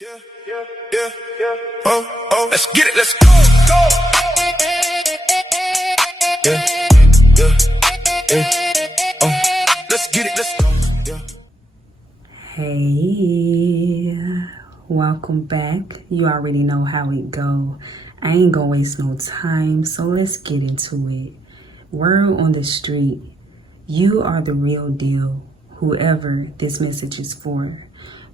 Let's get it, let's go. Let's get it, let's go. Hey, welcome back. You already know how it go. I ain't gonna waste no time, so let's get into it. Word on the street, you are the real deal, whoever this message is for.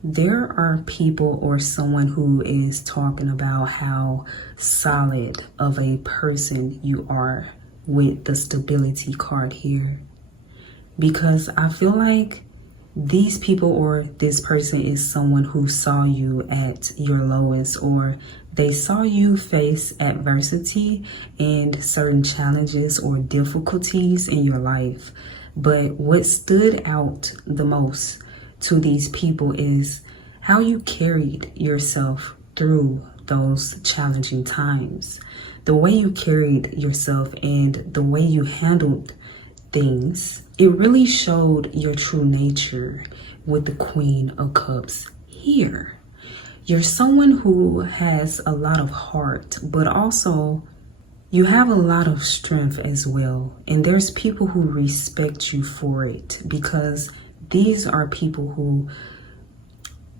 There are people or someone who is talking about how solid of a person you are with the stability card here. Because I feel like these people or this person is someone who saw you at your lowest, or they saw you face adversity and certain challenges or difficulties in your life. But what stood out the most to these people is how you carried yourself through those challenging times. The way you carried yourself and the way you handled things, it really showed your true nature with the Queen of Cups here. You're someone who has a lot of heart, but also you have a lot of strength as well. And there's people who respect you for it, because these are people who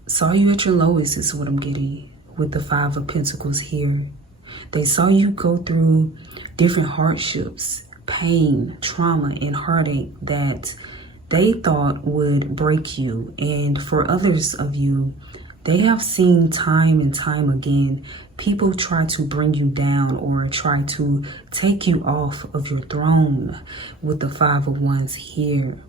saw you at your lowest, is what I'm getting with the Five of Pentacles here. They saw you go through different hardships, pain, trauma, and heartache that they thought would break you. And for others of you, they have seen time and time again people try to bring you down or try to take you off of your throne with the Five of Wands here.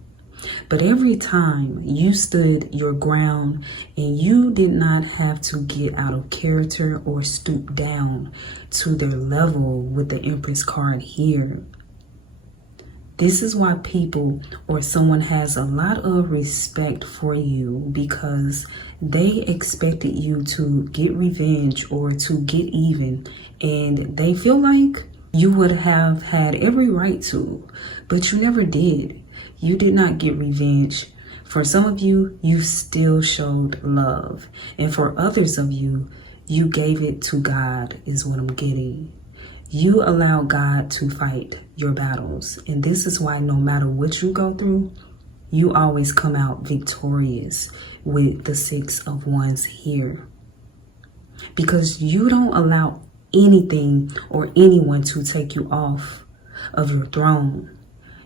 But every time you stood your ground and you did not have to get out of character or stoop down to their level with the Empress card here. This is why people or someone has a lot of respect for you, because they expected you to get revenge or to get even, and they feel like you would have had every right to, but you never did. You did not get revenge. For some of you, you still showed love. And for others of you, you gave it to God, is what I'm getting. You allow God to fight your battles. And this is why no matter what you go through, you always come out victorious with the Six of Wands here. Because you don't allow anything or anyone to take you off of your throne.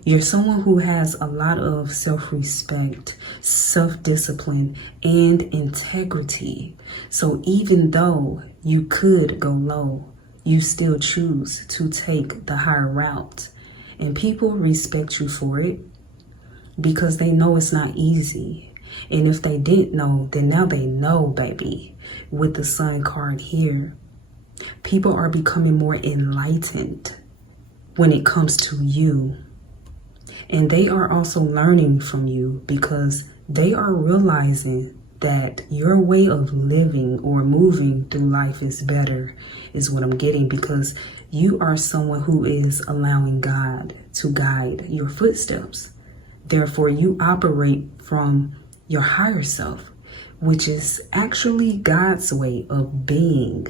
You're someone who has a lot of self-respect, self-discipline, and integrity. So even though you could go low, you still choose to take the higher route. And people respect you for it because they know it's not easy. And if they didn't know, then now they know, baby. With the Sun card here, people are becoming more enlightened when it comes to you. And they are also learning from you because they are realizing that your way of living or moving through life is better, is what I'm getting, because you are someone who is allowing God to guide your footsteps. Therefore, you operate from your higher self, which is actually God's way of being.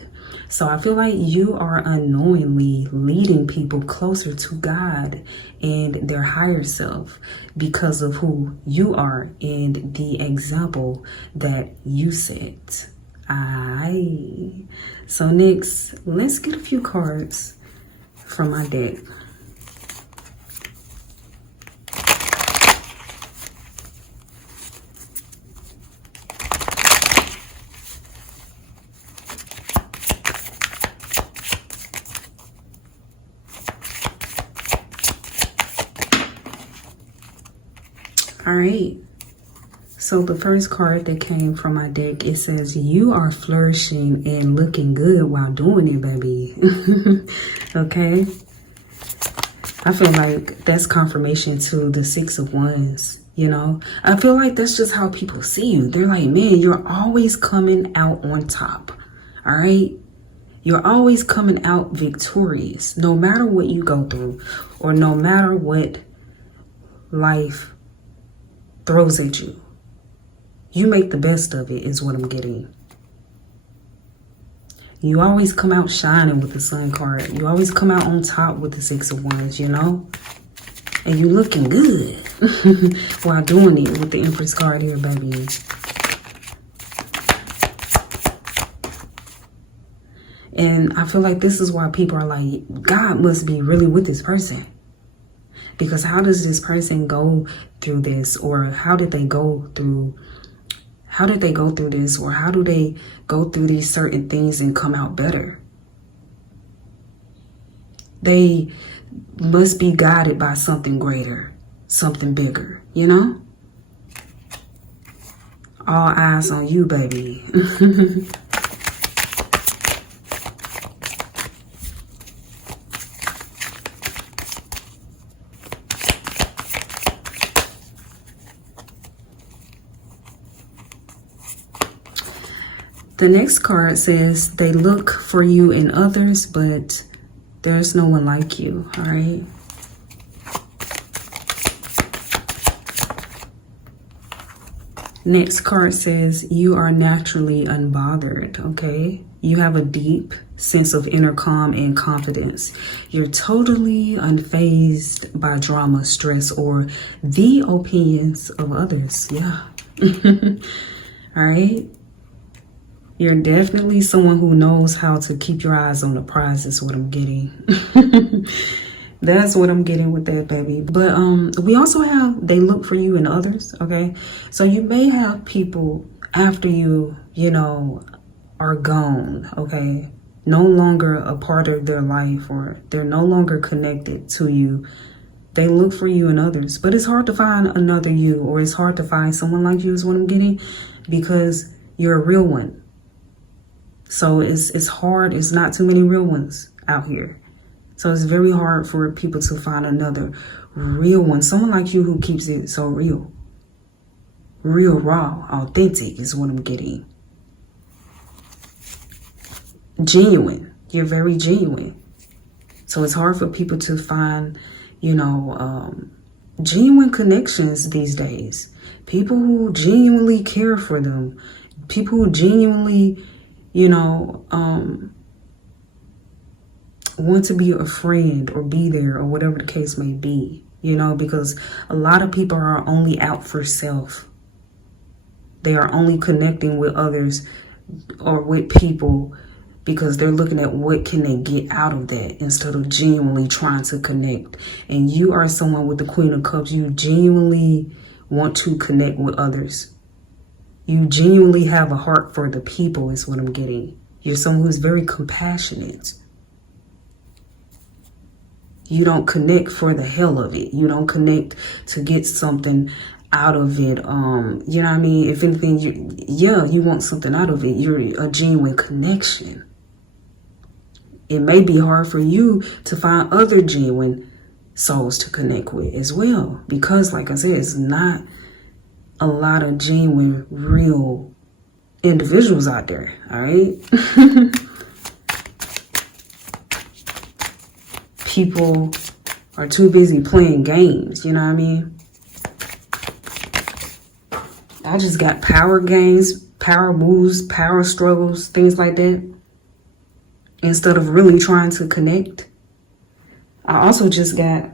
So I feel like you are unknowingly leading people closer to God and their higher self because of who you are and the example that you set. So next, let's get a few cards from my deck. All right, so the first card that came from my deck, it says you are flourishing and looking good while doing it, baby. Okay, I feel like that's confirmation to the Six of Wands. You know, I feel like that's just how people see you. They're like, man, you're always coming out on top. All right, you're always coming out victorious no matter what you go through or no matter what life throws at you. You make the best of it, is what I'm getting. You always come out shining with the Sun card. You always come out on top with the Six of Wands, you know? And you looking good while doing it with the Empress card here, baby. And I feel like this is why people are like, God must be really with this person. Because how does this person go through this? Or how did they go through this? Or how do they go through these certain things and come out better? They must be guided by something greater, something bigger, you know? All eyes on you, baby. The next card says they look for you in others, but there's no one like you, all right? Next card says you are naturally unbothered, okay? You have a deep sense of inner calm and confidence. You're totally unfazed by drama, stress, or the opinions of others, yeah. All right? You're definitely someone who knows how to keep your eyes on the prize is what I'm getting. That's what I'm getting with that, baby. But we also have they look for you in others, okay? So you may have people after you, you know, are gone, okay? No longer a part of their life, or they're no longer connected to you. They look for you in others. But it's hard to find another you, or it's hard to find someone like you is what I'm getting, because you're a real one. So it's hard. It's not too many real ones out here. So it's very hard for people to find another real one. Someone like you who keeps it so real. Real, raw, authentic is what I'm getting. Genuine. You're very genuine. So it's hard for people to find, you know, genuine connections these days. People who genuinely care for them. People who genuinely, you know, want to be a friend or be there or whatever the case may be, you know, because a lot of people are only out for self. They are only connecting with others or with people because they're looking at what can they get out of that instead of genuinely trying to connect. And you are someone with the Queen of Cups. You genuinely want to connect with others. You genuinely have a heart for the people is what I'm getting. You're someone who's very compassionate. You don't connect for the hell of it. You don't connect to get something out of it. You know what I mean? If anything, you want something out of it. You're a genuine connection. It may be hard for you to find other genuine souls to connect with as well. Because like I said, it's not a lot of genuine, real individuals out there, all right? People are too busy playing games, you know what I mean? I just got power games, power moves, power struggles, things like that, instead of really trying to connect. I also just got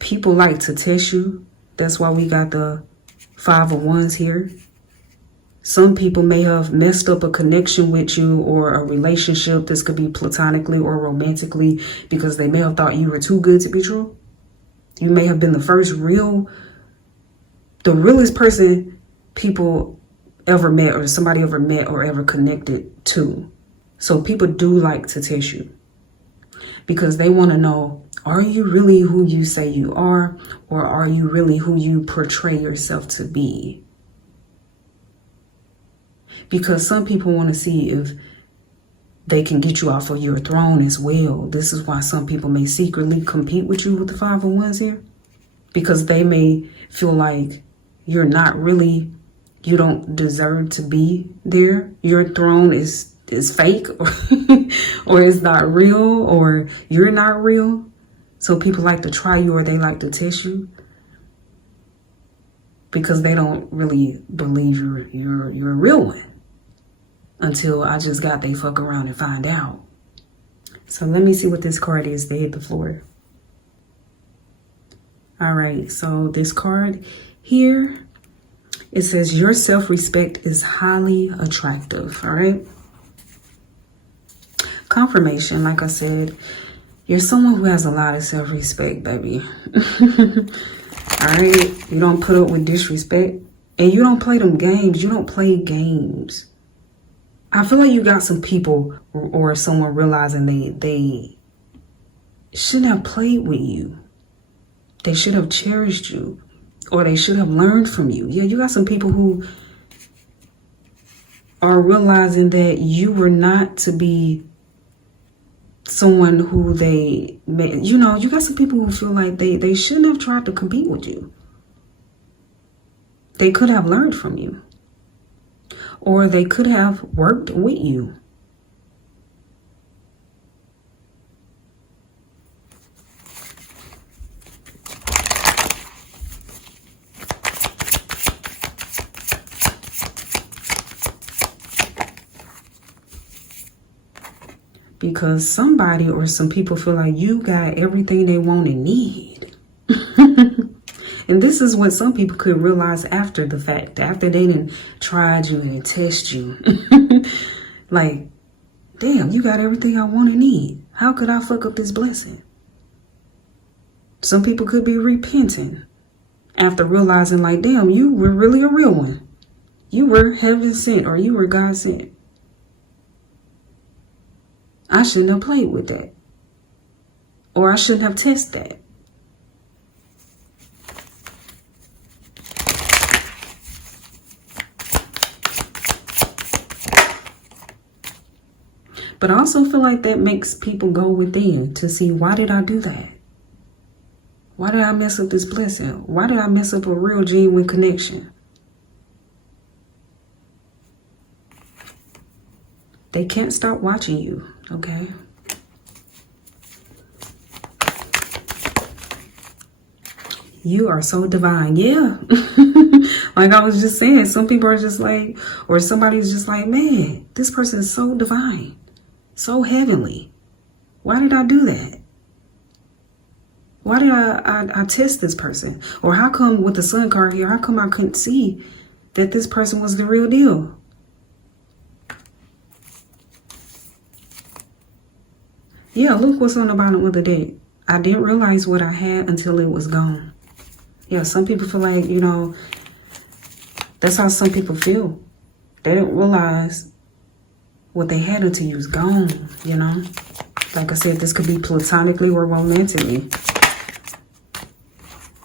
people like to test you. That's why we got the Five of Wands here. Some people may have messed up a connection with you or a relationship. This could be platonically or romantically because they may have thought you were too good to be true. You may have been the realest person people ever met or somebody ever met or ever connected to. So people do like to test you because they want to know, are you really who you say you are, or are you really who you portray yourself to be? Because some people want to see if they can get you off of your throne as well. This is why some people may secretly compete with you with the Five of Wands here, because they may feel like you're not really, you don't deserve to be there. Your throne is fake or it's not real, or you're not real. So people like to try you or they like to test you because they don't really believe you're a real one. until I just got they fuck around and find out. So let me see what this card is to hit the floor. All right, so this card here, it says your self-respect is highly attractive. All right. Confirmation, like I said, you're someone who has a lot of self-respect, baby. All right. You don't put up with disrespect, and you don't play them games. You don't play games. I feel like you got some people or someone realizing they shouldn't have played with you. They should have cherished you, or they should have learned from you. Yeah, you got some people who are realizing that you were not to be someone who they made. You know, you got some people who feel like they shouldn't have tried to compete with you. They could have learned from you, or they could have worked with you. Because somebody or some people feel like you got everything they want and need. And this is what some people could realize after the fact, after they done tried you and test you. Like, damn, you got everything I want and need. How could I fuck up this blessing? Some people could be repenting after realizing, like, damn, you were really a real one. You were heaven sent, or you were God sent. I shouldn't have played with that. Or I shouldn't have tested that. But I also feel like that makes people go within to see, why did I do that? Why did I mess up this blessing? Why did I mess up a real genuine connection? They can't stop watching you, okay? You are so divine. Yeah. Like I was just saying, some people are just like, or somebody's just like, man, this person is so divine, so heavenly. Why did I do that? Why did I test this person? Or how come with the sun card here, how come I couldn't see that this person was the real deal? Yeah, look what's on the bottom of the deck. I didn't realize what I had until it was gone. Yeah, some people feel like, you know, that's how some people feel. They didn't realize what they had until you was gone, you know. Like I said, this could be platonically or romantically.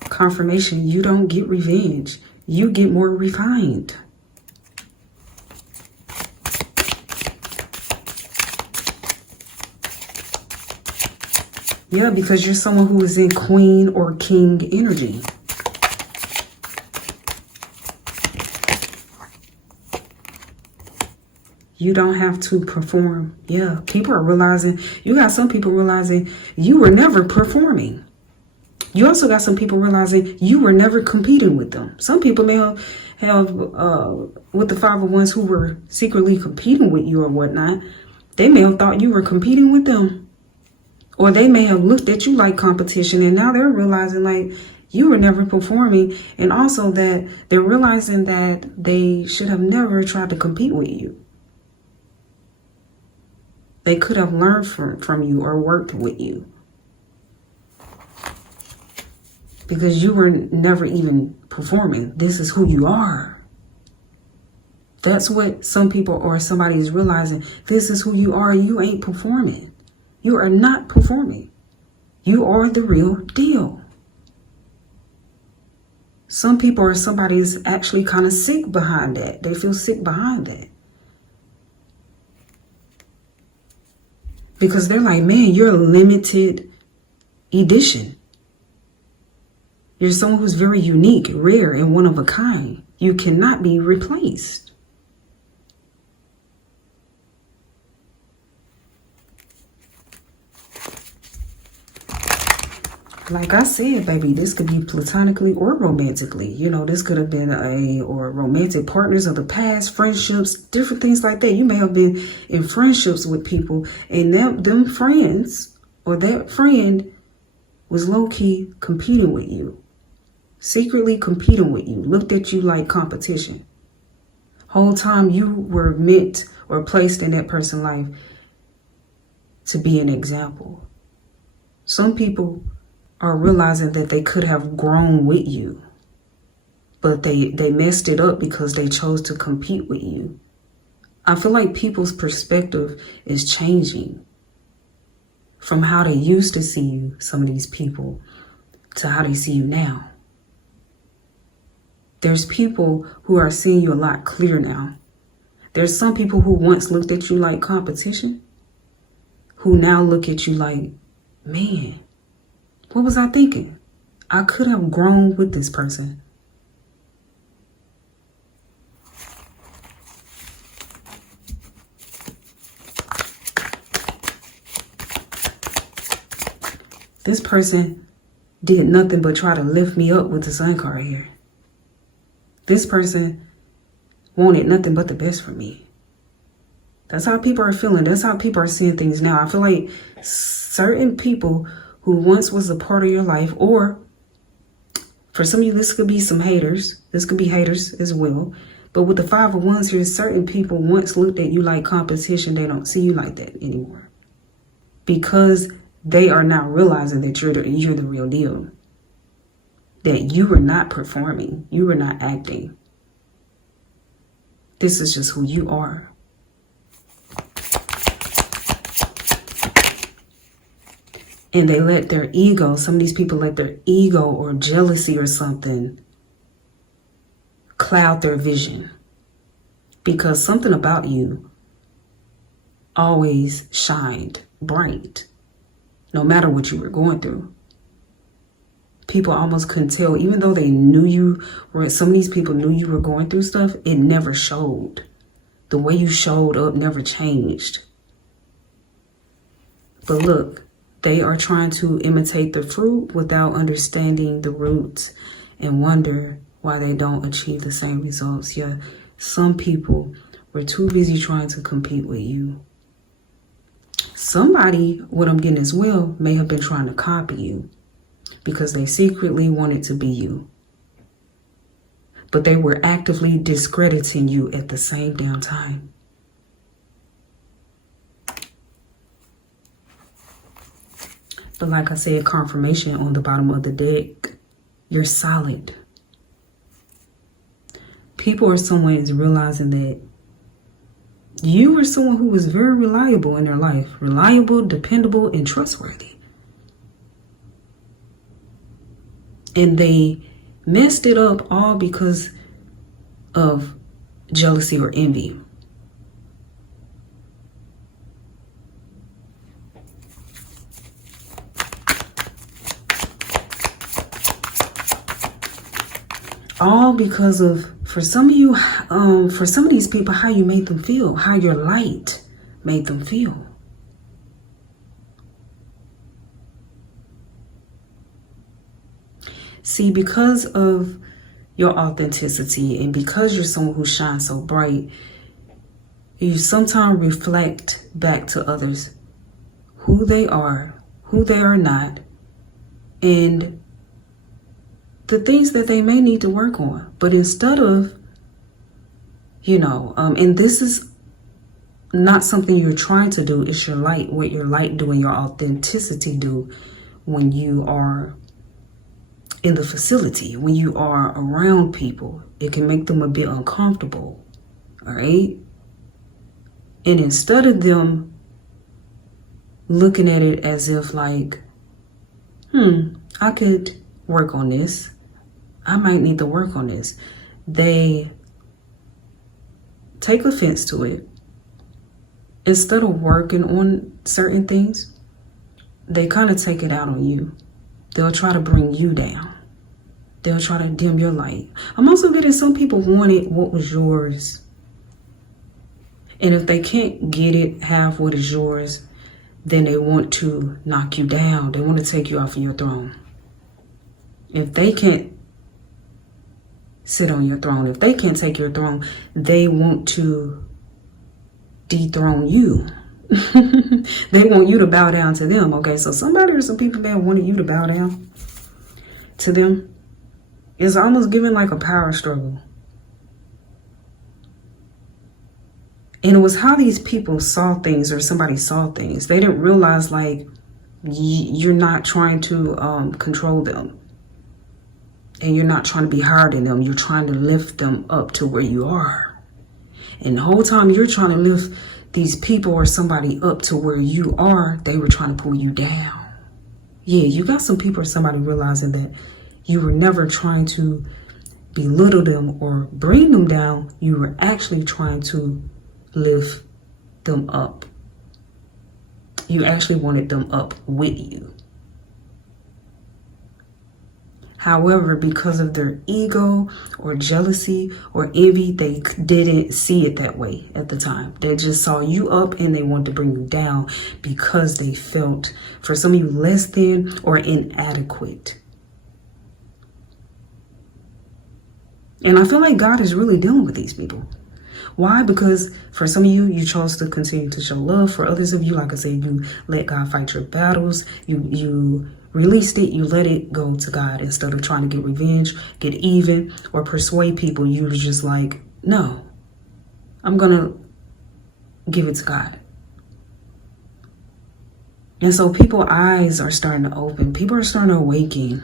Confirmation, you don't get revenge. You get more refined. Yeah, because you're someone who is in queen or king energy. You don't have to perform. Yeah, people are realizing, you got some people realizing you were never performing. You also got some people realizing you were never competing with them. Some people may have with the 501s who were secretly competing with you or whatnot, they may have thought you were competing with them. Or they may have looked at you like competition, and now they're realizing like you were never performing. And also that they're realizing that they should have never tried to compete with you. They could have learned from you or worked with you. Because you were never even performing. This is who you are. That's what some people or somebody is realizing. This is who you are. You ain't performing. You are not performing. You are the real deal. Some people or somebody is actually kind of sick behind that. They feel sick behind that. Because they're like, man, you're a limited edition. You're someone who's very unique, rare, and one of a kind. You cannot be replaced. Like I said, baby, this could be platonically or romantically. You know, this could have been or romantic partners of the past, friendships, different things like that. You may have been in friendships with people, and them friends or that friend was low-key competing with you, secretly competing with you, looked at you like competition. Whole time you were meant or placed in that person's life to be an example. Some people are realizing that they could have grown with you, but they messed it up because they chose to compete with you. I feel like people's perspective is changing from how they used to see you, some of these people, to how they see you now. There's people who are seeing you a lot clearer now. There's some people who once looked at you like competition, who now look at you like, man, what was I thinking? I could have grown with this person. This person did nothing but try to lift me up with the sun card here. This person wanted nothing but the best for me. That's how people are feeling. That's how people are seeing things now. I feel like certain people who once was a part of your life, or for some of you, this could be some haters. This could be haters as well. But with the 5 of Wands here, certain people once looked at you like competition. They don't see you like that anymore, because they are now realizing that you're the real deal. That you were not performing. You were not acting. This is just who you are. And they let their ego, some of these people let their ego or jealousy or something cloud their vision. Because something about you always shined bright, no matter what you were going through. People almost couldn't tell, even though they knew you, or some of these people knew you were going through stuff, it never showed. The way you showed up never changed. But look, they are trying to imitate the fruit without understanding the roots and wonder why they don't achieve the same results. Yeah, some people were too busy trying to compete with you. Somebody, what I'm getting as well, may have been trying to copy you because they secretly wanted to be you. But they were actively discrediting you at the same damn time. But like I said, confirmation on the bottom of the deck, you're solid. People or someone is realizing that you were someone who was very reliable in their life. Reliable, dependable, and trustworthy. And they messed it up all because of jealousy or envy. All because of, for some of you, for some of these people, how you made them feel, how your light made them feel. See, because of your authenticity and because you're someone who shines so bright, you sometimes reflect back to others who they are not, and the things that they may need to work on. But instead of, and this is not something you're trying to do, it's your light, what your light do and your authenticity do when you are in the facility, when you are around people. It can make them a bit uncomfortable, all right? And instead of them looking at it as if like, I could work on this, I might need to work on this, they take offense to it. Instead of working on certain things, they kind of take it out on you. They'll try to bring you down. They'll try to dim your light. I'm also getting some people wanted what was yours. And if they can't get it, have what is yours, then they want to knock you down. They want to take you off of your throne. If they can't sit on your throne, if they can't take your throne, they want to dethrone you. They want you to bow down to them. Okay, so somebody or some people that wanted you to bow down to them. It's almost giving like a power struggle. And it was how these people saw things, or somebody saw things. They didn't realize, like, you're not trying to control them. And you're not trying to be higher than them. You're trying to lift them up to where you are. And the whole time you're trying to lift these people or somebody up to where you are, they were trying to pull you down. Yeah, you got some people or somebody realizing that you were never trying to belittle them or bring them down. You were actually trying to lift them up. You actually wanted them up with you. However, because of their ego or jealousy or envy, they didn't see it that way at the time. They just saw you up and they wanted to bring you down because they felt, for some of you, less than or inadequate. And I feel like God is really dealing with these people. Why? Because for some of you, you chose to continue to show love. For others of you, like I said, you let God fight your battles. You released it. You let it go to God instead of trying to get revenge, get even, or persuade people. You were just like, no, I'm going to give it to God. And so people's eyes are starting to open. People are starting to awaken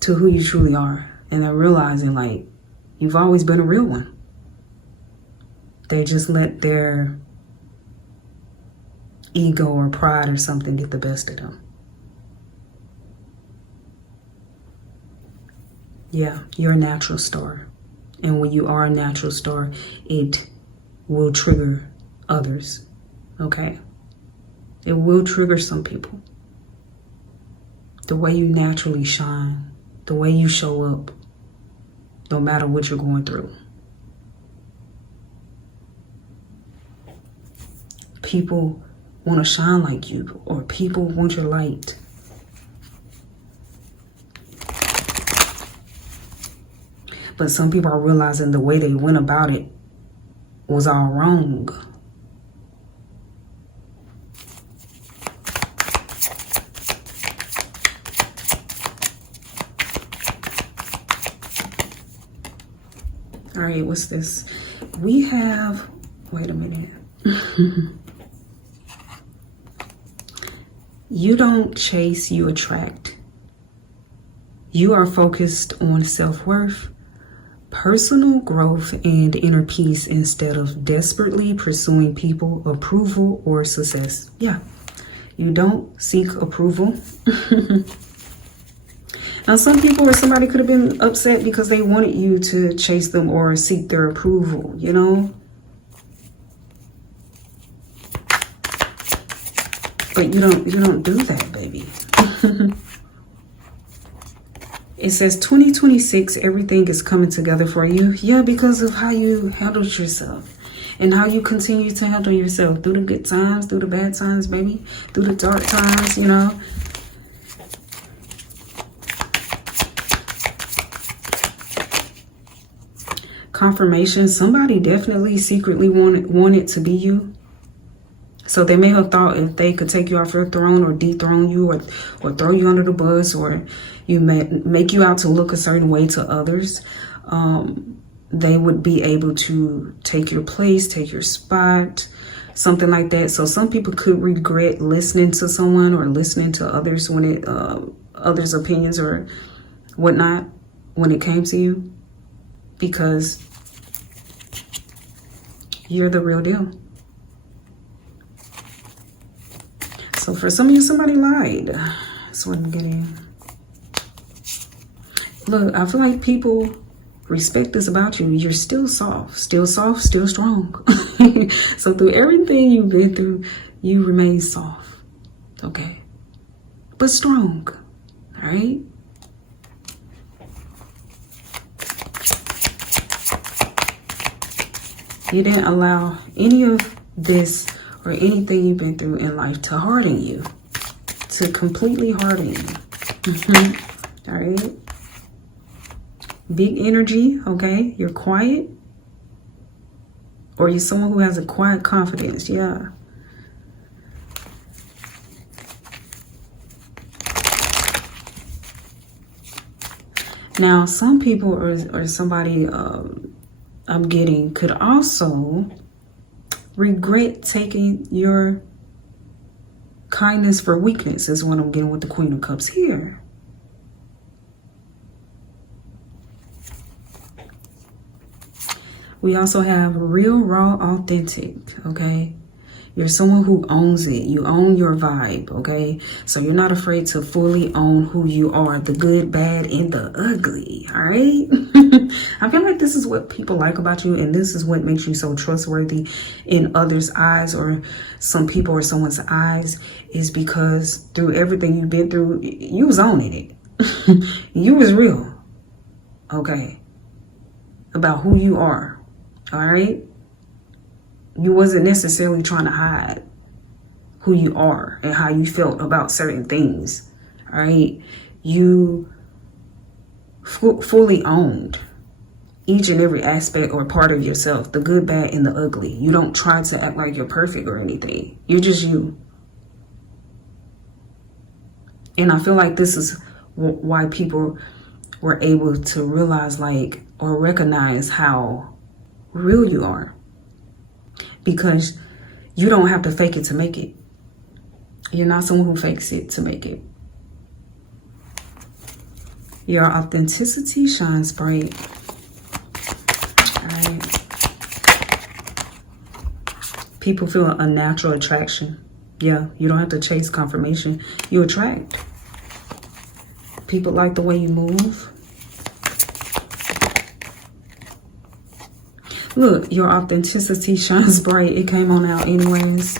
to who you truly are. And they're realizing, like, you've always been a real one. They just let their ego or pride or something get the best of them. Yeah, you're a natural star. And when you are a natural star, it will trigger others. Okay? It will trigger some people. The way you naturally shine, the way you show up, no matter what you're going through. People want to shine like you, or people want your light. But some people are realizing the way they went about it was all wrong. All right, what's this? We have, wait a minute. You don't chase, you attract. You are focused on self-worth, personal growth, and inner peace instead of desperately pursuing people, approval, or success. Yeah, you don't seek approval. Now, some people or somebody could have been upset because they wanted you to chase them or seek their approval, you know? But you don't do that, baby. It says 2026, everything is coming together for you. Yeah, because of how you handled yourself and how you continue to handle yourself through the good times, through the bad times, baby, through the dark times, you know. Confirmation, somebody definitely secretly wanted to be you. So they may have thought if they could take you off your throne or dethrone you or throw you under the bus, or you make you out to look a certain way to others, they would be able to take your place, take your spot, something like that. So some people could regret listening to someone or listening to others when others' opinions or whatnot when it came to you, because you're the real deal. So for some of you, somebody lied. That's what I'm getting. Look, I feel like people respect this about you. You're still soft, still strong. So through everything you've been through, you remain soft, okay? But strong, all right? You didn't allow any of this or anything you've been through in life to harden you, to completely harden you. All right. Big energy, okay? You're quiet. Or you're someone who has a quiet confidence, yeah. Now, some people or somebody I'm getting could also regret taking your kindness for weakness is what I'm getting with the Queen of Cups here. We also have real, raw, authentic, okay? You're someone who owns it. You own your vibe, okay? So you're not afraid to fully own who you are, the good, bad, and the ugly, all right? I feel like this is what people like about you, and this is what makes you so trustworthy in others' eyes or some people or someone's eyes, is because through everything you've been through, you was owning it. You was real, okay, about who you are. All right. You wasn't necessarily trying to hide who you are and how you felt about certain things. All right. You fully owned each and every aspect or part of yourself, the good, bad, and the ugly. You don't try to act like you're perfect or anything. You're just you. And I feel like this is why people were able to realize, like, or recognize how real you are, because you don't have to fake it to make it. You're not someone who fakes it to make it. Your authenticity shines bright. All right. People feel a natural attraction. Yeah, you don't have to chase confirmation. You attract. People like the way you move. Look, your authenticity shines bright. It came on out anyways.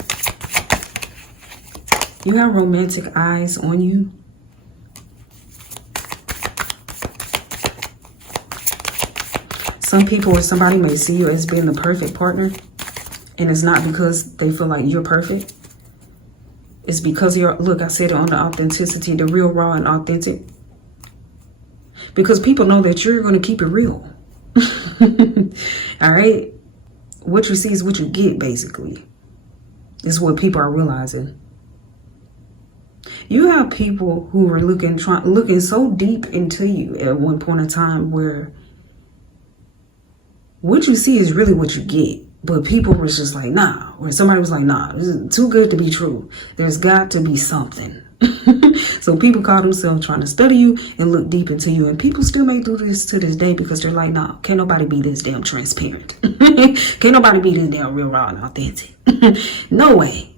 You have romantic eyes on you. Some people or somebody may see you as being the perfect partner. And it's not because they feel like you're perfect. It's because you're, look, I said it on the authenticity, the real, raw, and authentic. Because people know that you're going to keep it real. All right. What you see is what you get, basically. This is what people are realizing. You have people who are looking so deep into you at one point in time where what you see is really what you get. But people were just like, nah. Or somebody was like, nah, this is too good to be true. There's got to be something. So people call themselves trying to study you and look deep into you. And people still may do this to this day because they're like, nah, can't nobody be this damn transparent. Can't nobody be this damn real, raw, and authentic. No way.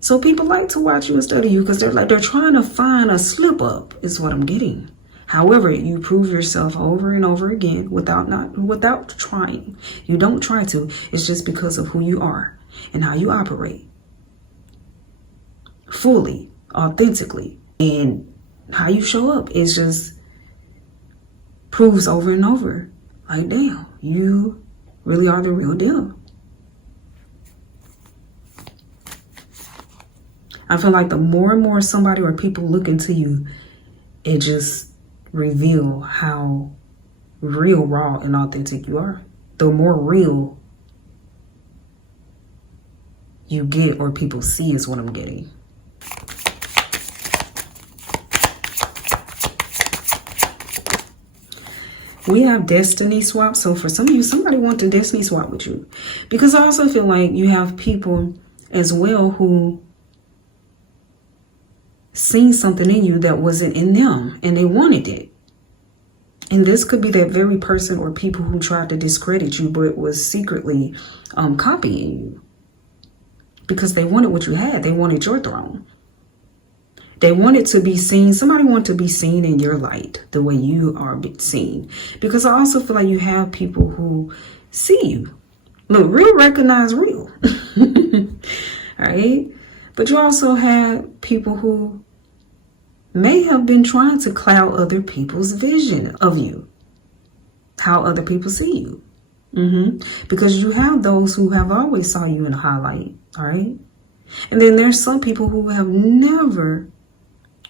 So people like to watch you and study you because they're trying to find a slip up is what I'm getting. However, you prove yourself over and over again without trying. You don't try to. It's just because of who you are and how you operate. Fully, authentically. And how you show up is just proves over and over. Like, damn, you really are the real deal. I feel like the more and more somebody or people look into you, it just reveal how real, raw, and authentic you are. The more real you get or people see is what I'm getting. We have destiny swap. So for some of you, somebody wants to destiny swap with you. Because I also feel like you have people as well who seen something in you that wasn't in them and they wanted it. And this could be that very person or people who tried to discredit you but was secretly copying you. Because they wanted what you had. They wanted your throne. They wanted to be seen. Somebody wanted to be seen in your light the way you are seen. Because I also feel like you have people who see you. Look, real recognize real. All right. But you also have people who may have been trying to cloud other people's vision of you. How other people see you. Because you have those who have always saw you in a highlight. All right. And then there's some people who have never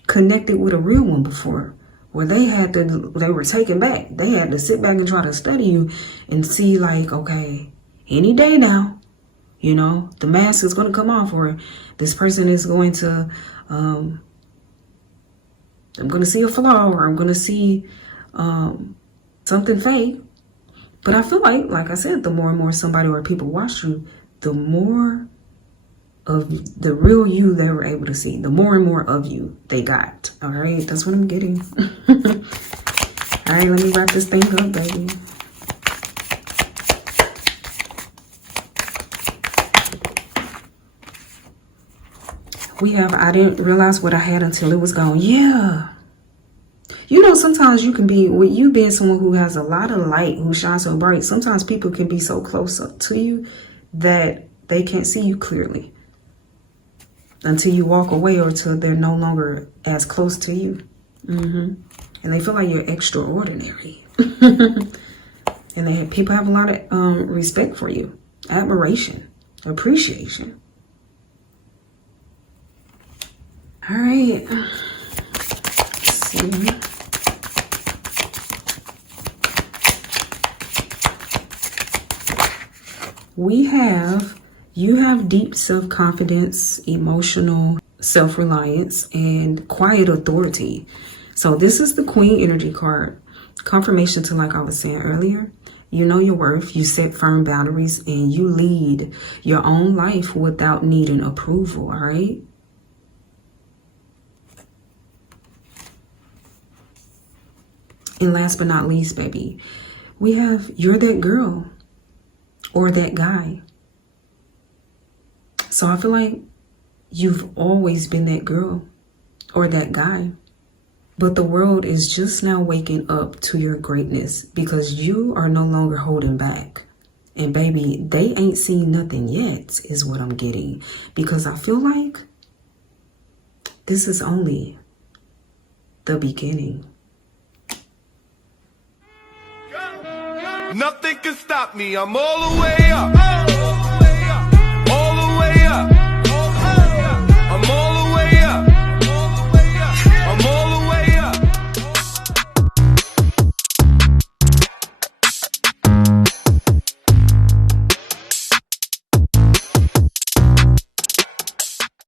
connected with a real one before, where they were taken back. They had to sit back and try to study you and see like, okay, any day now, you know, the mask is going to come off, or this person is going to, I'm going to see a flaw, or I'm going to see something fake. But I feel like I said, the more and more somebody or people watch you, the more of the real you they were able to see. The more and more of you they got. All right, that's what I'm getting. All right, let me wrap this thing up, baby. We have, I didn't realize what I had until it was gone. Yeah. You know, sometimes you can be, with you being someone who has a lot of light, who shines so bright, sometimes people can be so close up to you that they can't see you clearly until you walk away, or till they're no longer as close to you. And they feel like you're extraordinary. And people have a lot of respect for you, admiration, appreciation. All right. Let's see. You have deep self-confidence, emotional self-reliance, and quiet authority. So this is the Queen energy card. Confirmation to, like I was saying earlier, you know your worth, you set firm boundaries, and you lead your own life without needing approval, all right? And last but not least, baby, we have, you're that girl or that guy. So I feel like you've always been that girl or that guy. But the world is just now waking up to your greatness, because you are no longer holding back. And baby, they ain't seen nothing yet, is what I'm getting. Because I feel like this is only the beginning. Nothing can stop me, I'm all the way up.